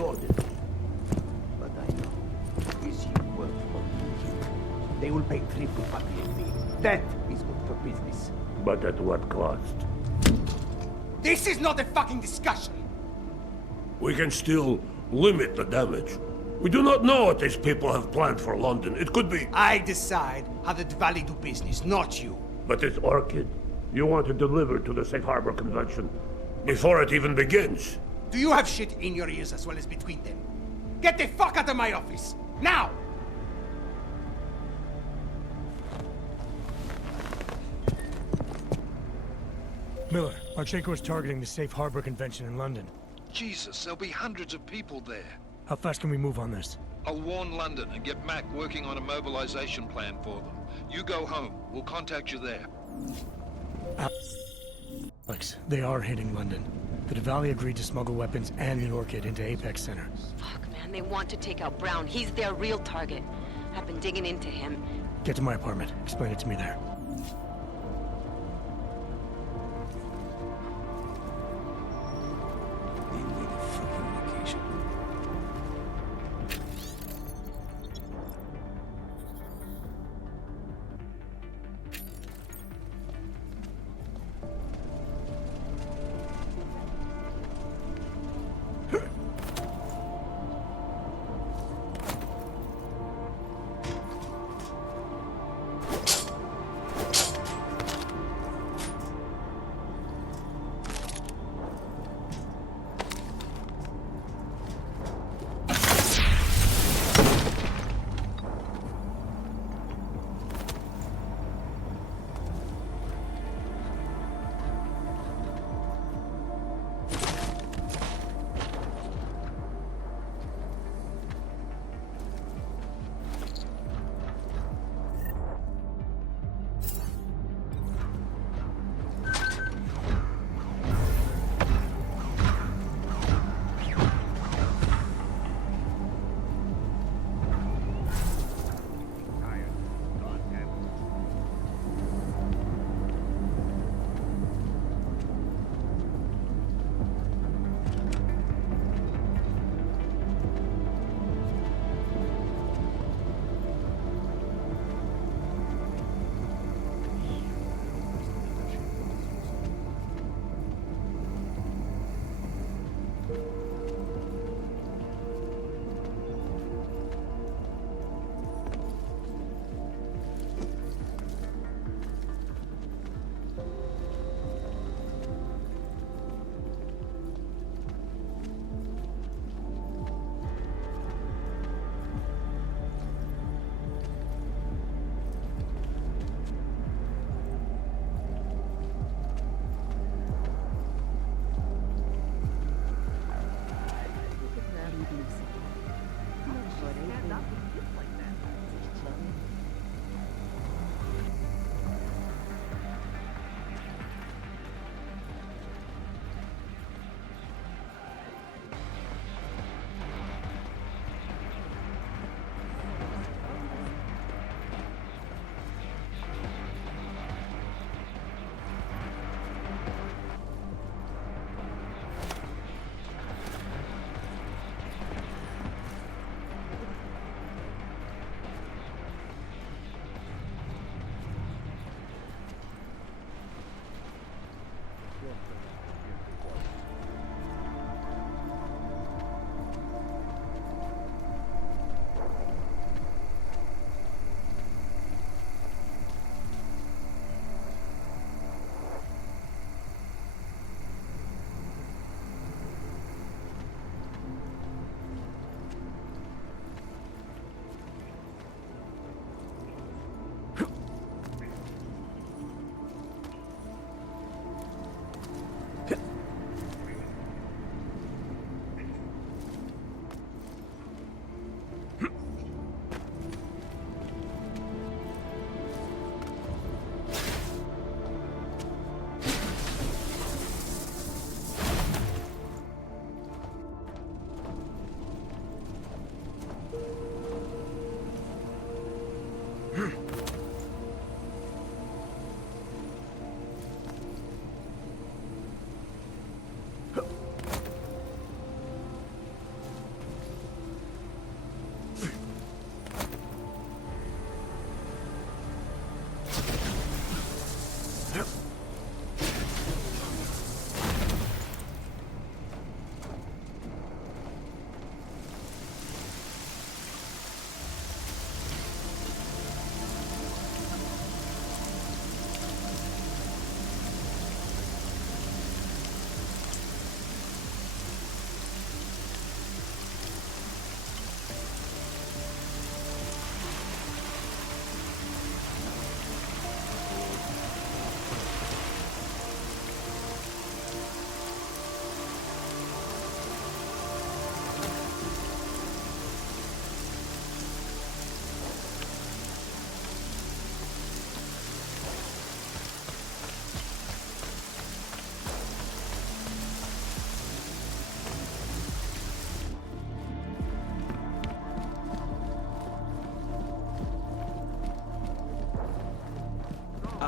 loaded. But I know this ship works for me. They will pay triple papier fee. That is good for business. But at what cost? This is not a fucking discussion! We can still limit the damage. We do not know what these people have planned for London. It could be... I decide how the Valley do business, not you. But it's Orchid. You want to deliver to the Safe Harbor Convention before it even begins. Do you have shit in your ears as well as between them? Get the fuck out of my office! Now! Miller, Marchenko is targeting the Safe Harbor Convention in London. Jesus, there'll be hundreds of people there. How fast can we move on this? I'll warn London and get Mac working on a mobilization plan for them. You go home. We'll contact you there. Alex, they are hitting London. The Valley agreed to smuggle weapons and the Orchid into Apex Center. Fuck, man, they want to take out Brown. He's their real target. I've been digging into him. Get to my apartment. Explain it to me there. They need a freaking vacation.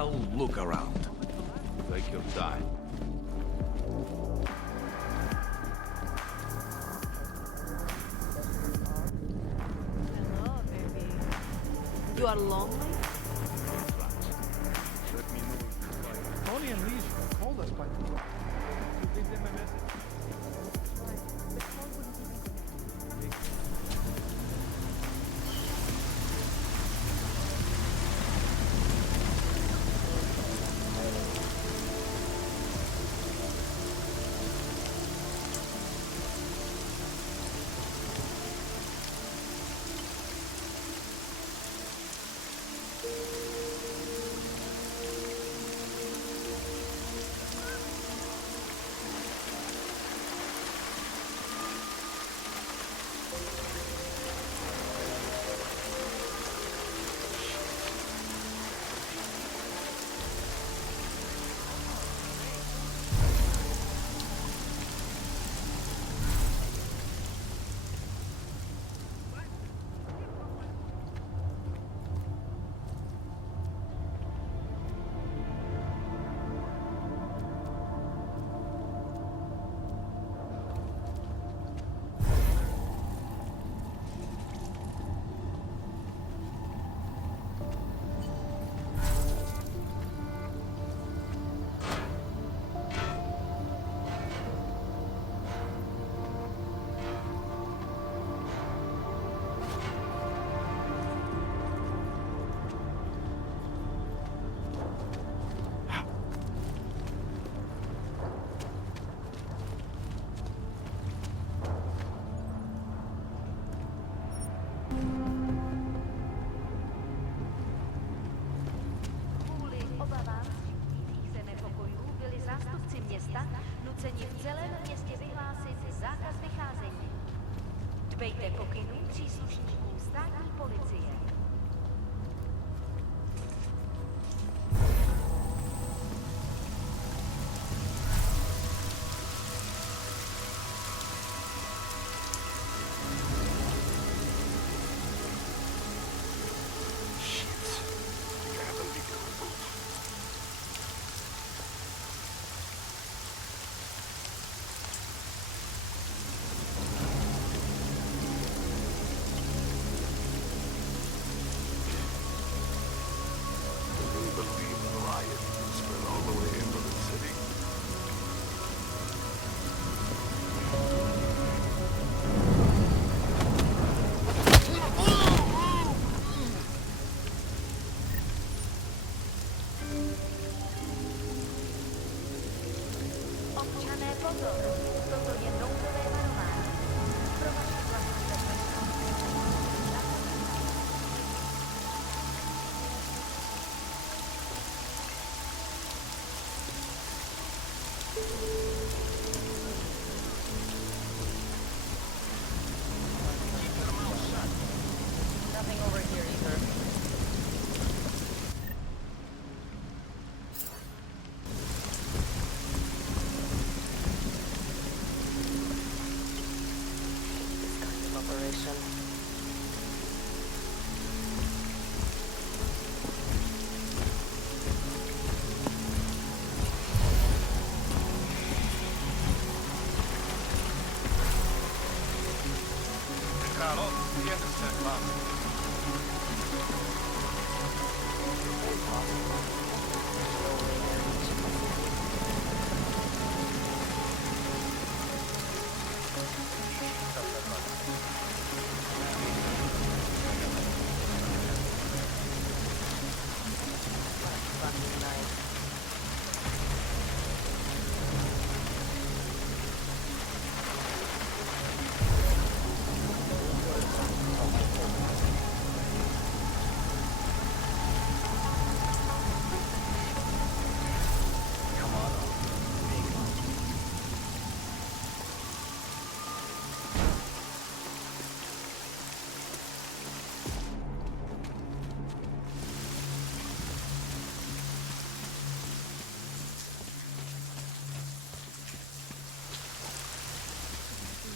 I'll look around. Take your time. Hello, baby. You are lonely? Tony and Lee called us by the way. You give them a message. nuceni v celém městě vyhlásit zákaz vycházení. Dbejte pokynů příslušníků státní policie.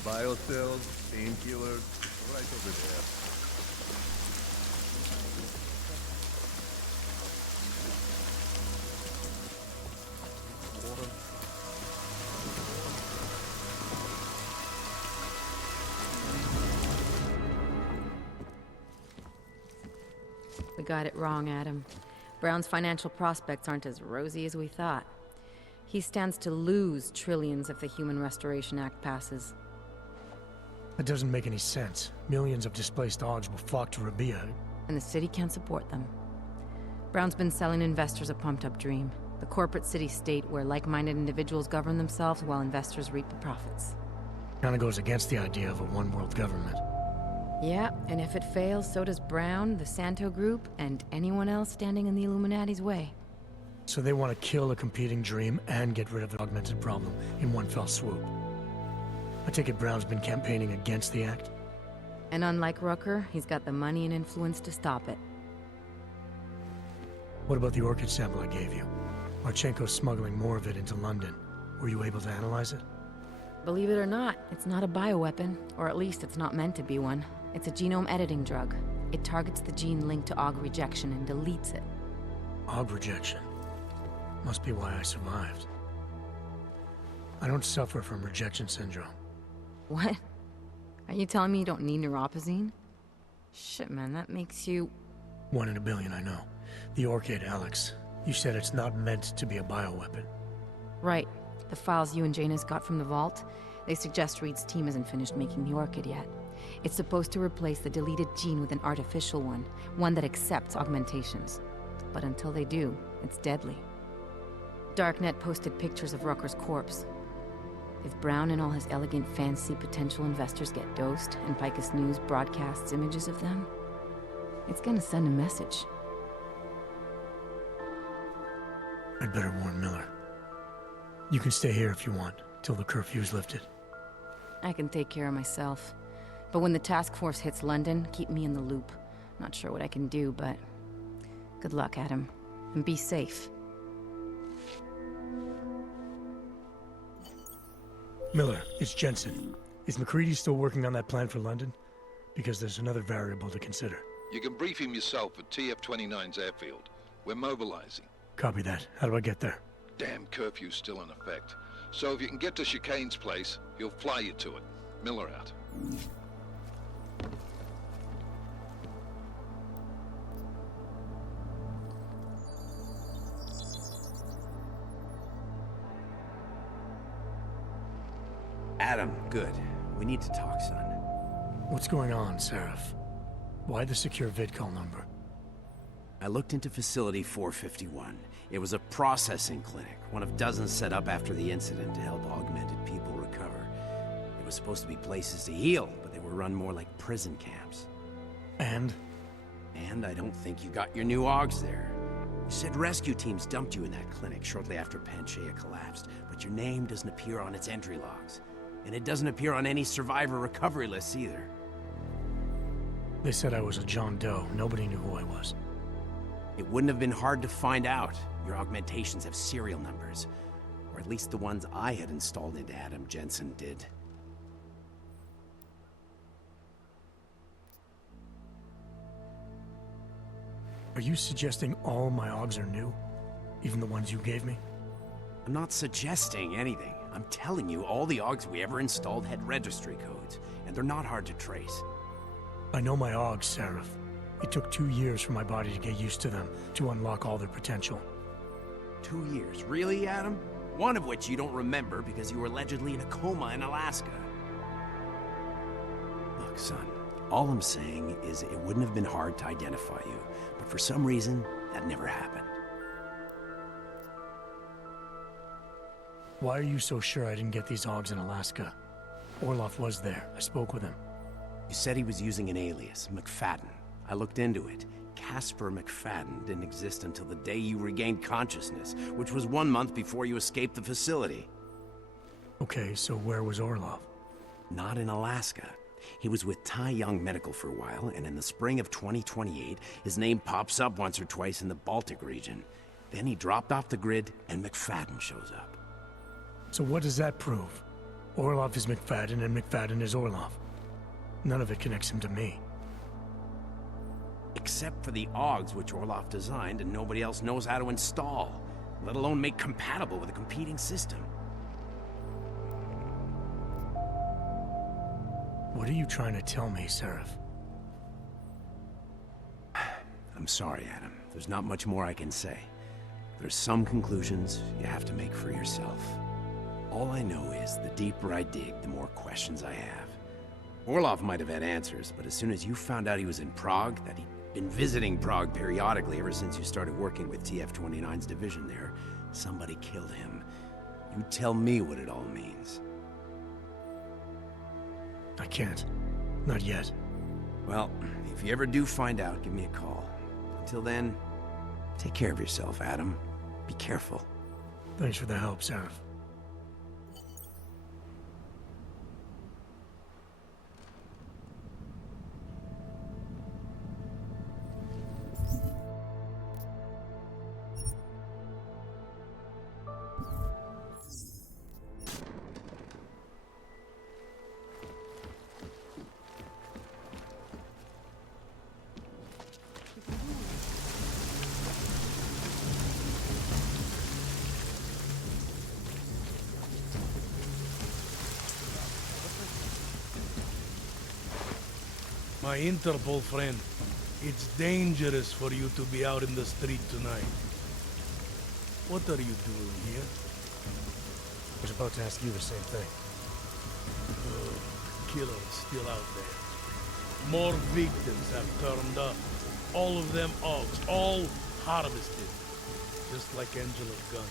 Biocells, painkillers, right over there. got it wrong, Adam. Brown's financial prospects aren't as rosy as we thought. He stands to lose trillions if the Human Restoration Act passes. That doesn't make any sense. Millions of displaced Augs will flock to Rabia. And the city can't support them. Brown's been selling investors a pumped-up dream. The corporate city-state where like-minded individuals govern themselves while investors reap the profits. Kinda goes against the idea of a one-world government. Yeah, and if it fails, so does Brown, the Santo Group, and anyone else standing in the Illuminati's way. So they want to kill a competing dream and get rid of an augmented problem in one fell swoop. I take it Brown's been campaigning against the act? And unlike Rucker, he's got the money and influence to stop it. What about the orchid sample I gave you? Marchenko's smuggling more of it into London. Were you able to analyze it? Believe it or not, it's not a bioweapon, or at least it's not meant to be one. It's a genome editing drug. It targets the gene linked to Aug rejection and deletes it. Aug rejection? Must be why I survived. I don't suffer from rejection syndrome. What? Are you telling me you don't need neuropazine? Shit, man, that makes you... 1 in a billion, I know. The orchid, Alex. You said it's not meant to be a bioweapon. Right. The files you and Jaina's got from the vault, they suggest Reed's team isn't finished making the orchid yet. It's supposed to replace the deleted gene with an artificial one that accepts augmentations. But until they do, it's deadly. Darknet posted pictures of Rucker's corpse. If Brown and all his elegant, fancy potential investors get dosed, and Picus News broadcasts images of them, it's gonna send a message. I'd better warn Miller. You can stay here if you want, till the curfew's lifted. I can take care of myself. But when the task force hits London, keep me in the loop. Not sure what I can do, but... good luck, Adam. And be safe. Miller, it's Jensen. Is McCready still working on that plan for London? Because there's another variable to consider. You can brief him yourself at TF-29's airfield. We're mobilizing. Copy that. How do I get there? Damn curfew's still in effect. So if you can get to Chicane's place, he'll fly you to it. Miller out. Adam, good. We need to talk, son. What's going on, Seraph? Why the secure vidcall number? I looked into Facility 451. It was a processing clinic, one of dozens set up after the incident to help augmented people recover. It was supposed to be places to heal, but they were run more like prison camps. And? And I don't think you got your new Augs there. You said rescue teams dumped you in that clinic shortly after Panchaea collapsed, but your name doesn't appear on its entry logs. And it doesn't appear on any survivor recovery lists either. They said I was a John Doe. Nobody knew who I was. It wouldn't have been hard to find out. Your augmentations have serial numbers. Or at least the ones I had installed into Adam Jensen did. Are you suggesting all my Augs are new? Even the ones you gave me? I'm not suggesting anything. I'm telling you, all the Augs we ever installed had registry codes, and they're not hard to trace. I know my Augs, Seraph. It took 2 years for my body to get used to them, to unlock all their potential. 2 years? Really, Adam? One of which you don't remember because you were allegedly in a coma in Alaska. Look, son, all I'm saying is it wouldn't have been hard to identify you, but for some reason, that never happened. Why are you so sure I didn't get these Augs in Alaska? Orloff was there. I spoke with him. You said he was using an alias, McFadden. I looked into it. Casper McFadden didn't exist until the day you regained consciousness, which was 1 month before you escaped the facility. Okay, so where was Orloff? Not in Alaska. He was with Tai Young Medical for a while, and in the spring of 2028, his name pops up once or twice in the Baltic region. Then he dropped off the grid, and McFadden shows up. So what does that prove? Orloff is McFadden, and McFadden is Orloff. None of it connects him to me. Except for the Augs which Orloff designed and nobody else knows how to install, let alone make compatible with a competing system. What are you trying to tell me, Seraph? I'm sorry, Adam. There's not much more I can say. There's some conclusions you have to make for yourself. All I know is the deeper I dig, the more questions I have. Orlov might have had answers, but as soon as you found out he was in Prague, that he'd been visiting Prague periodically ever since you started working with TF-29's division there, somebody killed him. You tell me what it all means. I can't. Not yet. Well, if you ever do find out, give me a call. Until then, take care of yourself, Adam. Be careful. Thanks for the help, Sarah. My Interpol friend, it's dangerous for you to be out in the street tonight. What are you doing here? I was about to ask you the same thing. Killers still out there. More victims have turned up. All of them Augs, all harvested. Just like Angela's gun.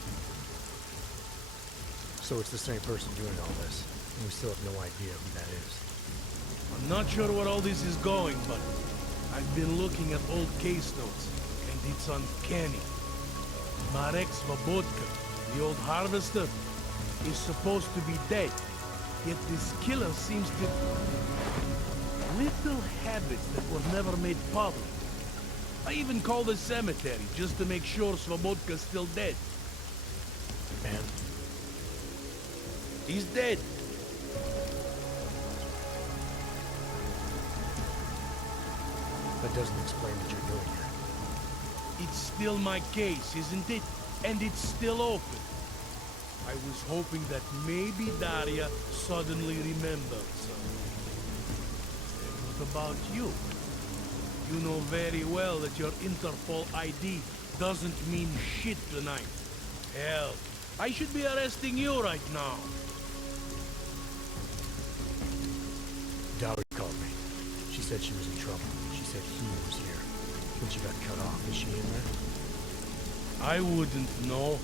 So it's the same person doing all this, and we still have no idea who that is. I'm not sure where all this is going, but I've been looking at old case notes, and it's uncanny. Marek Svobodka, the old harvester, is supposed to be dead, yet this killer seems to... little habits that were never made public. I even called the cemetery just to make sure Svobodka's still dead. And? He's dead. That doesn't explain what you're doing here. It's still my case, isn't it? And it's still open. I was hoping that maybe Daria suddenly remembered something. And what about you? You know very well that your Interpol ID doesn't mean shit tonight. Hell, I should be arresting you right now. Dowry called me. She said she was in trouble. She said he was here. When she got cut off, is she in there? I wouldn't know.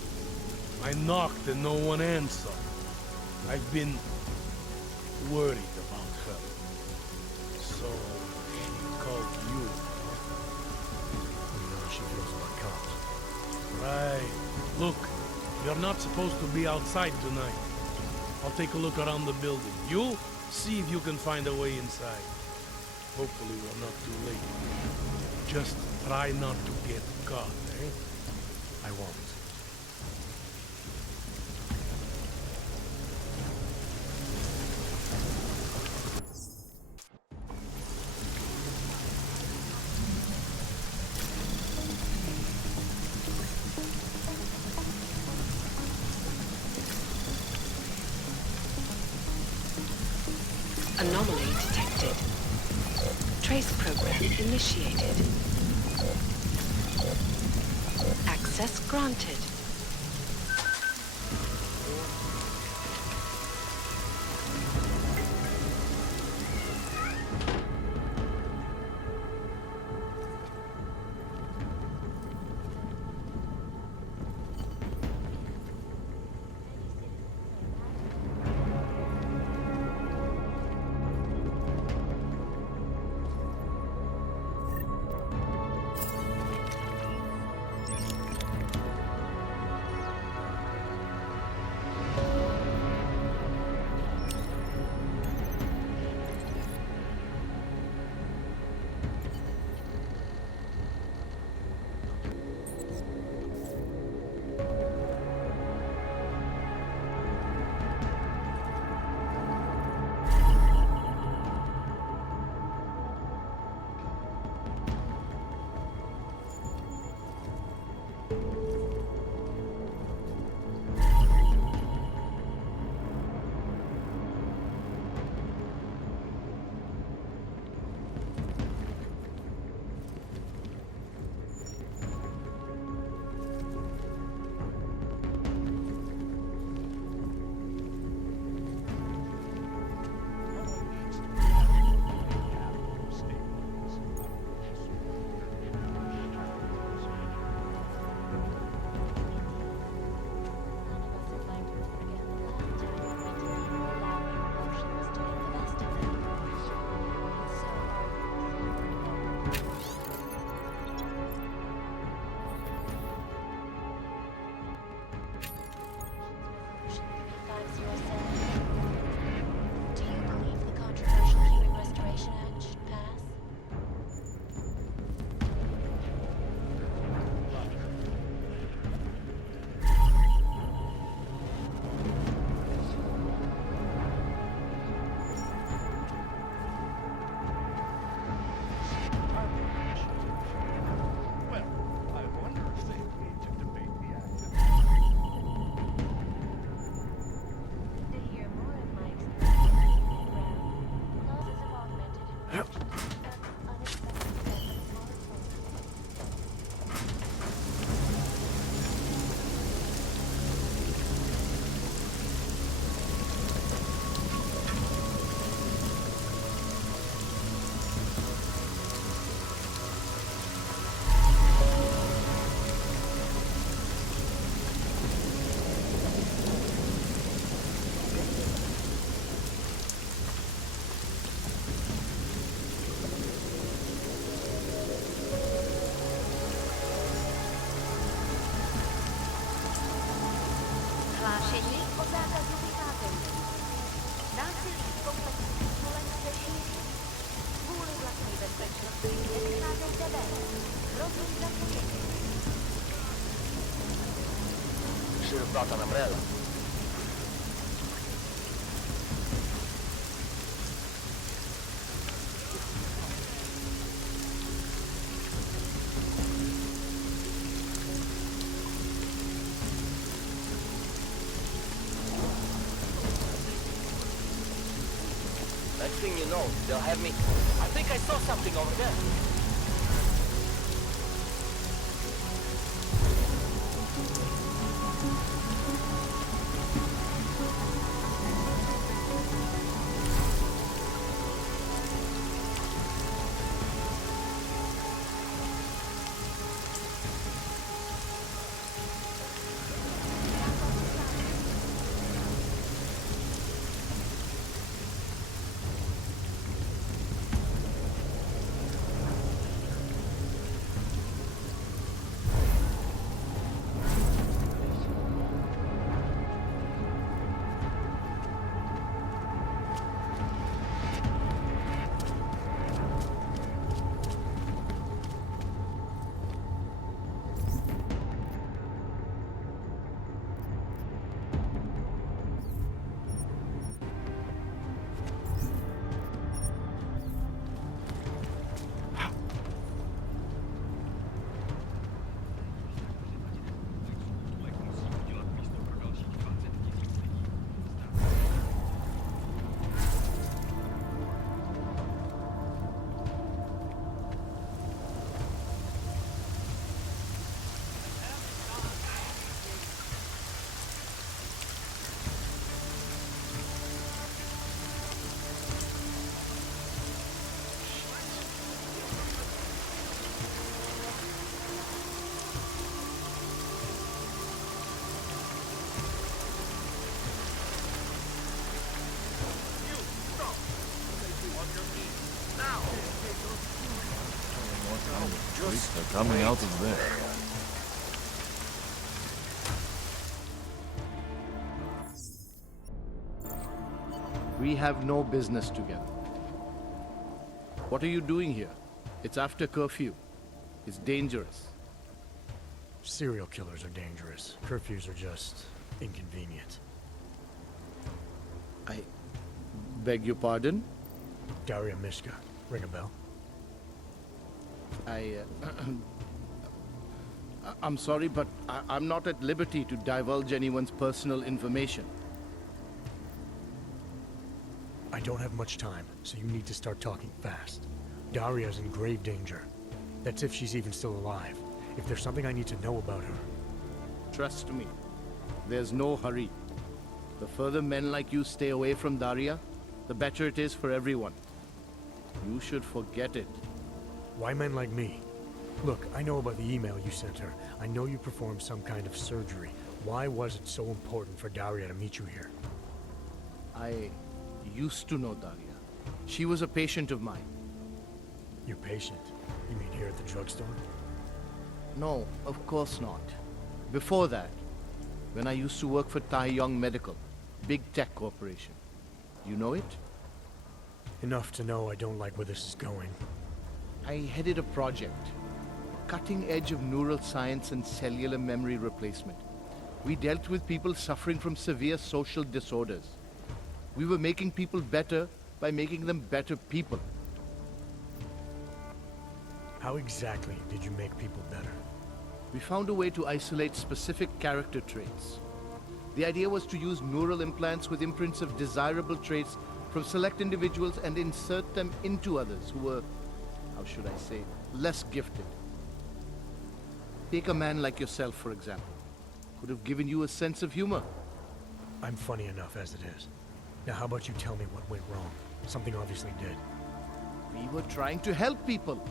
I knocked and no one answered. I've been worried about her. So she called you. You know how she feels about cops. Right. Look, you're not supposed to be outside tonight. I'll take a look around the building. You see if you can find a way inside. Hopefully we're not too late. Just try not to get caught, eh? I won't. Anomaly detected. Trace program initiated. Access granted. zákazu vycházení. Násilí v komplexních smolech se šíří. Kvůli vlastní bezpečnosti nevycházejte ven. Hrozí zatčení. Plata na mrela. Next thing you know, they'll have me. I think I saw something over there. They're coming out of there. We have no business together. What are you doing here? It's after curfew. It's dangerous. Serial killers are dangerous. Curfews are just inconvenient. I beg your pardon? Daria Mishka. Ring a bell? I'm sorry, but I'm not at liberty to divulge anyone's personal information. I don't have much time, so you need to start talking fast. Daria's in grave danger. That's if she's even still alive. If there's something I need to know about her... Trust me, there's no hurry. The further men like you stay away from Daria, the better it is for everyone. You should forget it. Why men like me? Look, I know about the email you sent her. I know you performed some kind of surgery. Why was it so important for Daria to meet you here? I used to know Daria. She was a patient of mine. Your patient? You mean here at the drugstore? No, of course not. Before that, when I used to work for Tai Yong Medical, big tech corporation. You know it? Enough to know I don't like where this is going. I headed a project, cutting edge of neural science and cellular memory replacement. We dealt with people suffering from severe social disorders. We were making people better by making them better people. How exactly did you make people better? We found a way to isolate specific character traits. The idea was to use neural implants with imprints of desirable traits from select individuals and insert them into others who were, how should I say, less gifted. Take a man like yourself, for example. Could have given you a sense of humor. I'm funny enough as it is. Now how about you tell me what went wrong? Something obviously did. We were trying to help people.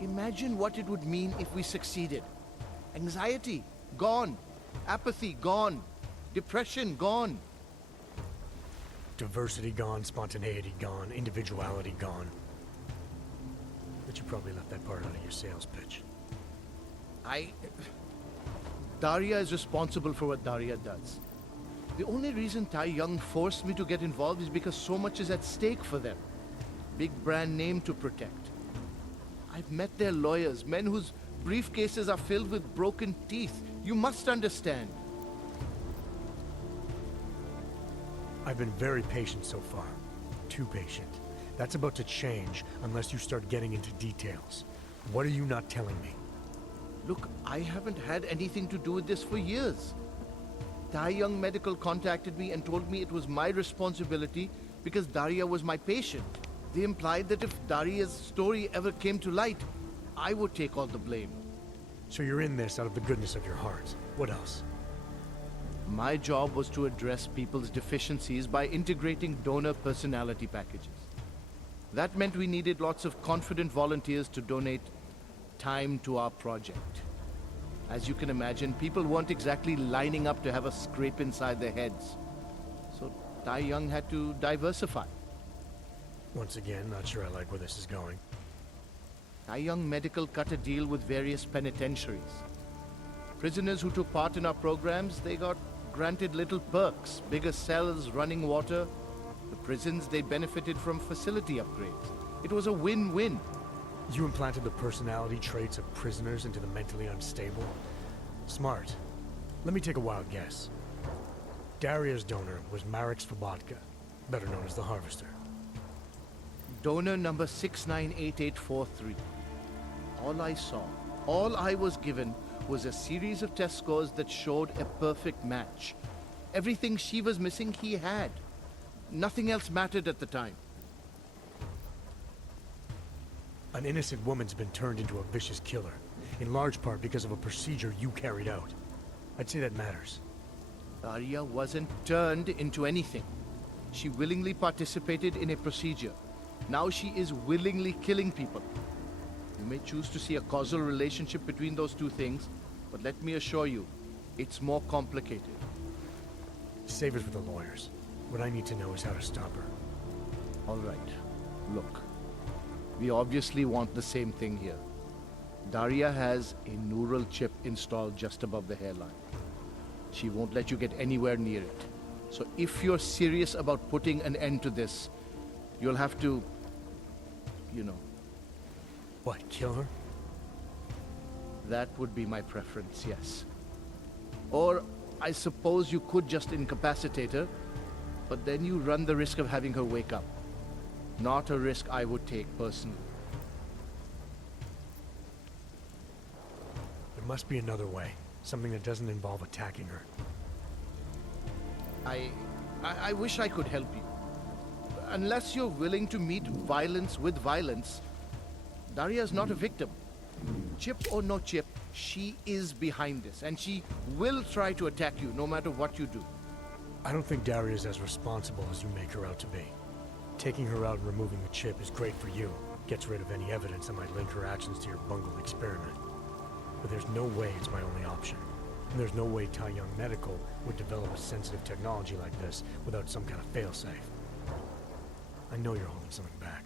Imagine what it would mean if we succeeded. Anxiety, gone. Apathy, gone. Depression, gone. Diversity gone, spontaneity gone, individuality gone. But you probably left that part out of your sales pitch. Daria is responsible for what Daria does. The only reason Tai Young forced me to get involved is because so much is at stake for them. Big brand name to protect. I've met their lawyers, men whose briefcases are filled with broken teeth. You must understand. I've been very patient so far. Too patient. That's about to change unless you start getting into details. What are you not telling me? Look, I haven't had anything to do with this for years. Tai Young Medical contacted me and told me it was my responsibility because Daria was my patient. They implied that if Daria's story ever came to light, I would take all the blame. So you're in this out of the goodness of your heart. What else? My job was to address people's deficiencies by integrating donor personality packages. That meant we needed lots of confident volunteers to donate time to our project. As you can imagine, people weren't exactly lining up to have a scrape inside their heads. So Tai Young had to diversify. Once again, not sure I like where this is going. Tai Young Medical cut a deal with various penitentiaries. Prisoners who took part in our programs, they got granted little perks, bigger cells, running water. The prisons, they benefited from facility upgrades. It was a win-win. You implanted the personality traits of prisoners into the mentally unstable? Smart. Let me take a wild guess. Daria's donor was Marek Svobotka, better known as the Harvester. Donor number 698843. All I saw, all I was given was a series of test scores that showed a perfect match. Everything she was missing, he had. Nothing else mattered at the time. An innocent woman's been turned into a vicious killer, in large part because of a procedure you carried out. I'd say that matters. Daria wasn't turned into anything. She willingly participated in a procedure. Now she is willingly killing people. You may choose to see a causal relationship between those two things, but let me assure you, it's more complicated. Save it for the lawyers. What I need to know is how to stop her. All right. Look. We obviously want the same thing here. Daria has a neural chip installed just above the hairline. She won't let you get anywhere near it. So if you're serious about putting an end to this, you'll have to, you know. What, kill her? That would be my preference, yes. Or I suppose you could just incapacitate her, but then you run the risk of having her wake up. Not a risk I would take personally. There must be another way. Something that doesn't involve attacking her. I wish I could help you. Unless you're willing to meet violence with violence, Daria's not a victim. Chip or no chip, she is behind this, and she will try to attack you no matter what you do. I don't think Daria's as responsible as you make her out to be. Taking her out and removing the chip is great for you. Gets rid of any evidence that might link her actions to your bungled experiment. But there's no way it's my only option. And there's no way Tai Young Medical would develop a sensitive technology like this without some kind of failsafe. I know you're holding something back.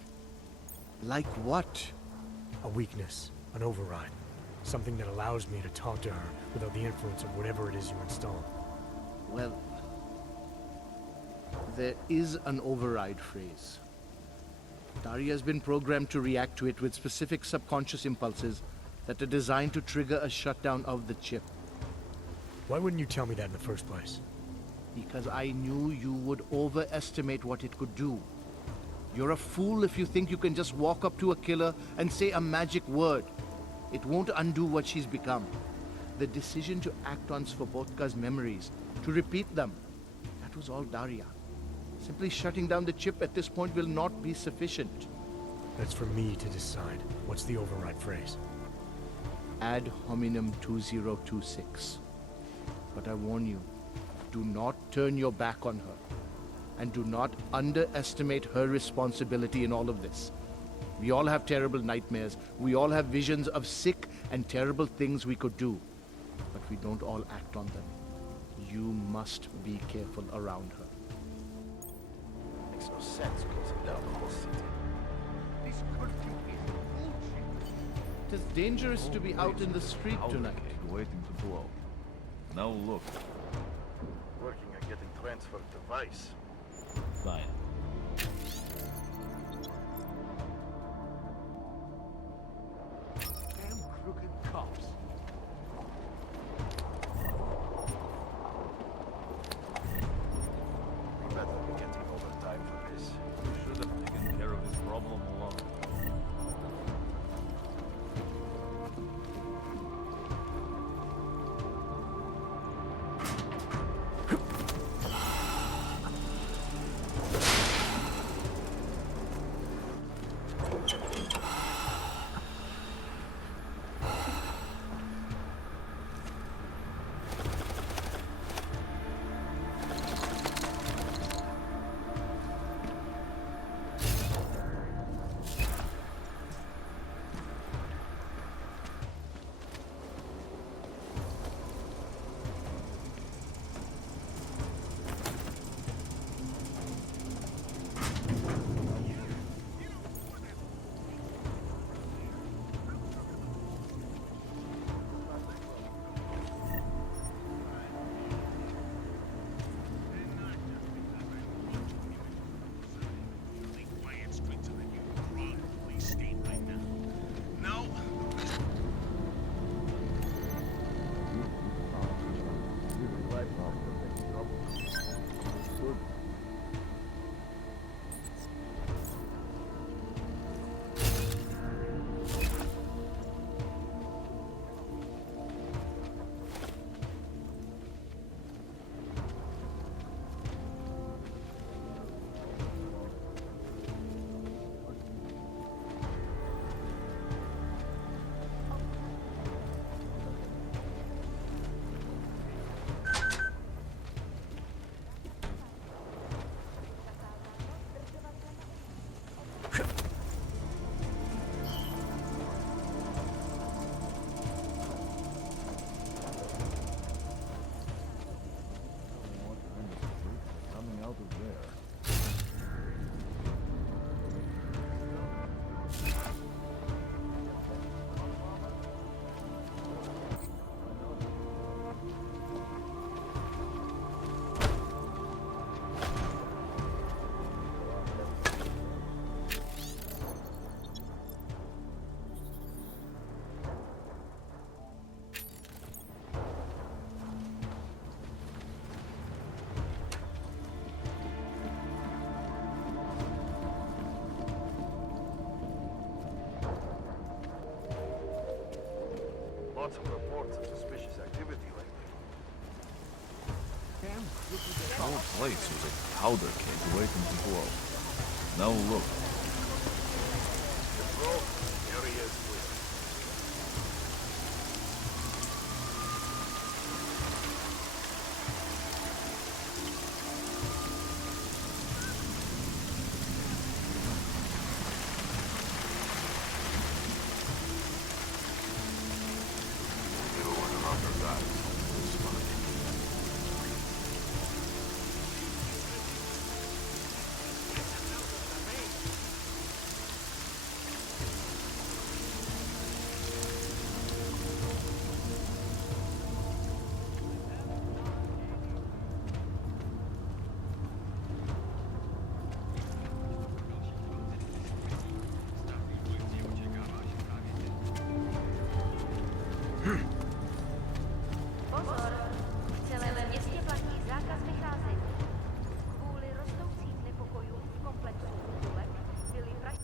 Like what? A weakness, an override. Something that allows me to talk to her without the influence of whatever it is you install. Well, there is an override phrase. Daria's been programmed to react to it with specific subconscious impulses that are designed to trigger a shutdown of the chip. Why wouldn't you tell me that in the first place? Because I knew you would overestimate what it could do. You're a fool if you think you can just walk up to a killer and say a magic word. It won't undo what she's become. The decision to act on Svobodka's memories, to repeat them, that was all Daria. Simply shutting down the chip at this point will not be sufficient. That's for me to decide. What's the override phrase? Ad hominem 2026. But I warn you, do not turn your back on her. And do not underestimate her responsibility in all of this. We all have terrible nightmares. We all have visions of sick and terrible things we could do. But we don't all act on them. You must be careful around her. Makes no sense closing down the whole city. This curfew is bullshit. It is dangerous to be out in the street tonight. Waiting to blow. Now look. Working on getting transferred to Vice. Fine. Damn crooked cops. We better be getting overtime for this. Should have taken care of this problem alone. Lots of reports of suspicious activity lately. The whole place was a powder keg waiting to blow. Now look,